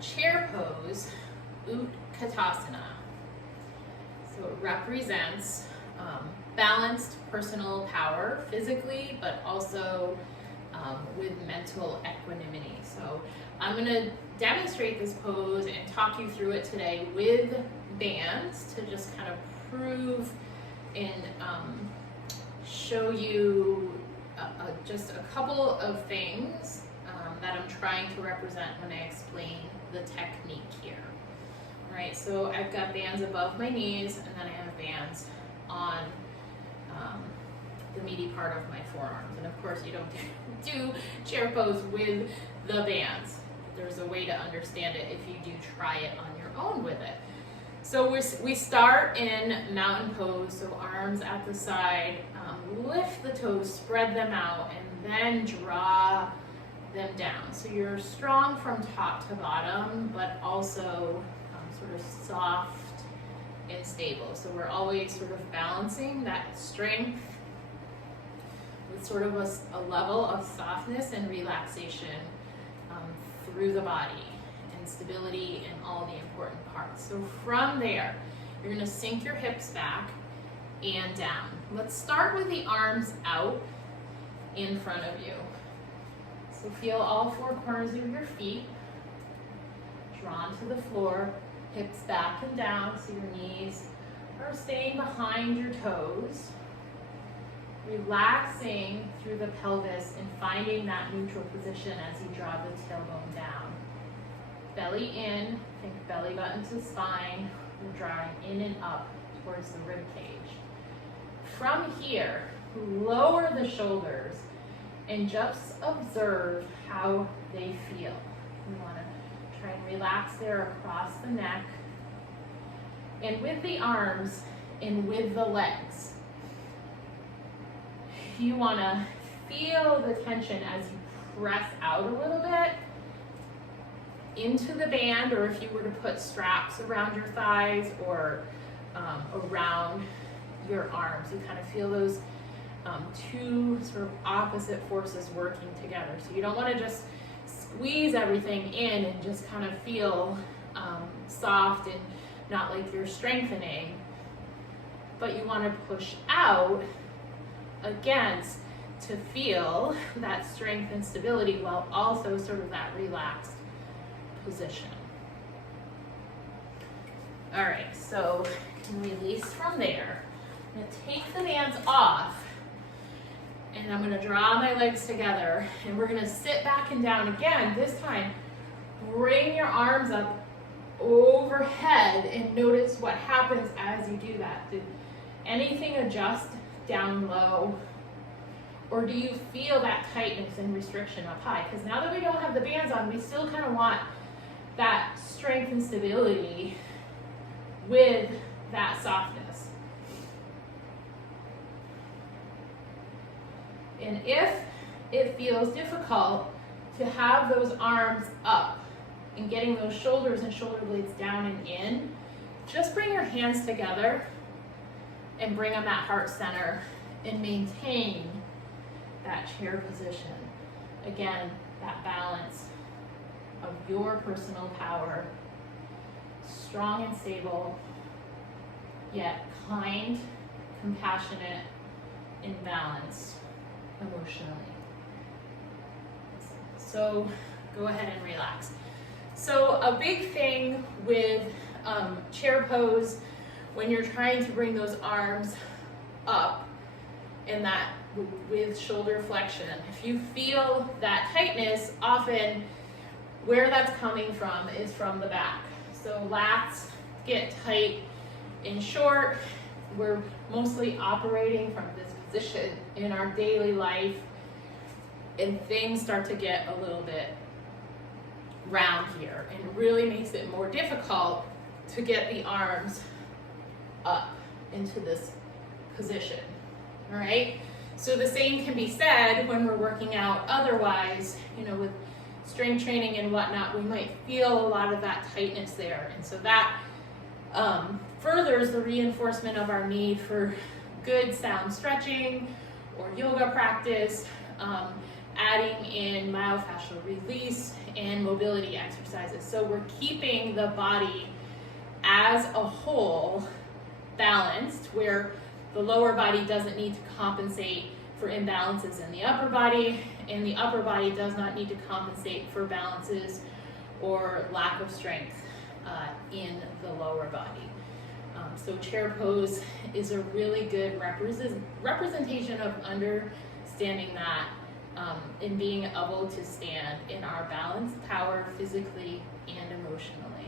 chair pose, Utkatasana. So it represents balanced personal power physically, but also with mental equanimity. So I'm going to demonstrate this pose and talk you through it today with bands to just kind of prove and show you just a couple of things that I'm trying to represent when I explain the technique here. All right, so I've got bands above my knees, and then I have bands on the meaty part of my forearms. And of course, you don't do chair pose with the bands. There's a way to understand it if you do try it on your own with it. So we start in mountain pose, so arms at the side, lift the toes, spread them out, and then draw them down. So you're strong from top to bottom, but also sort of soft and stable. So we're always sort of balancing that strength with sort of a level of softness and relaxation through the body, and stability in all the important parts. So from there, you're going to sink your hips back and down. Let's start with the arms out in front of you. So feel all four corners of your feet drawn to the floor, hips back and down, so your knees are staying behind your toes. Relaxing through the pelvis and finding that neutral position as you draw the tailbone down. Belly in, think belly button to spine. We're drawing in and up towards the rib cage. From here, lower the shoulders and just observe how they feel. We want to try and relax there across the neck. And with the arms and with the legs, you want to feel the tension as you press out a little bit into the band, or if you were to put straps around your thighs or around your arms, you kind of feel those two sort of opposite forces working together. So you don't want to just squeeze everything in and just kind of feel soft and not like you're strengthening, but you want to push out against to feel that strength and stability while also sort of that relaxed position. All right, so release from there. I'm going to take the bands off, and I'm going to draw my legs together, and we're going to sit back and down again. This time, bring your arms up overhead and notice what happens as you do that. Did anything adjust down low? Or do you feel that tightness and restriction up high? Because now that we don't have the bands on, we still kind of want that strength and stability with that softness. And if it feels difficult to have those arms up and getting those shoulders and shoulder blades down and in, just bring your hands together and bring them at heart center and maintain that chair position. Again, that balance of your personal power, strong and stable, yet kind, compassionate, and balanced emotionally. So go ahead and relax. So a big thing with chair pose, when you're trying to bring those arms up in that with shoulder flexion, if you feel that tightness, often where that's coming from is from the back. So lats get tight and short. We're mostly operating from this position in our daily life, and things start to get a little bit round here, and it really makes it more difficult to get the arms up into this position. All right? So the same can be said when we're working out otherwise, with strength training and whatnot, we might feel a lot of that tightness there. And so that furthers the reinforcement of our need for good sound stretching or yoga practice adding in myofascial release and mobility exercises. So we're keeping the body as a whole balanced, where the lower body doesn't need to compensate for imbalances in the upper body, and the upper body does not need to compensate for balances or lack of strength in the lower body. So chair pose is a really good representation of understanding that and being able to stand in our balanced power physically and emotionally.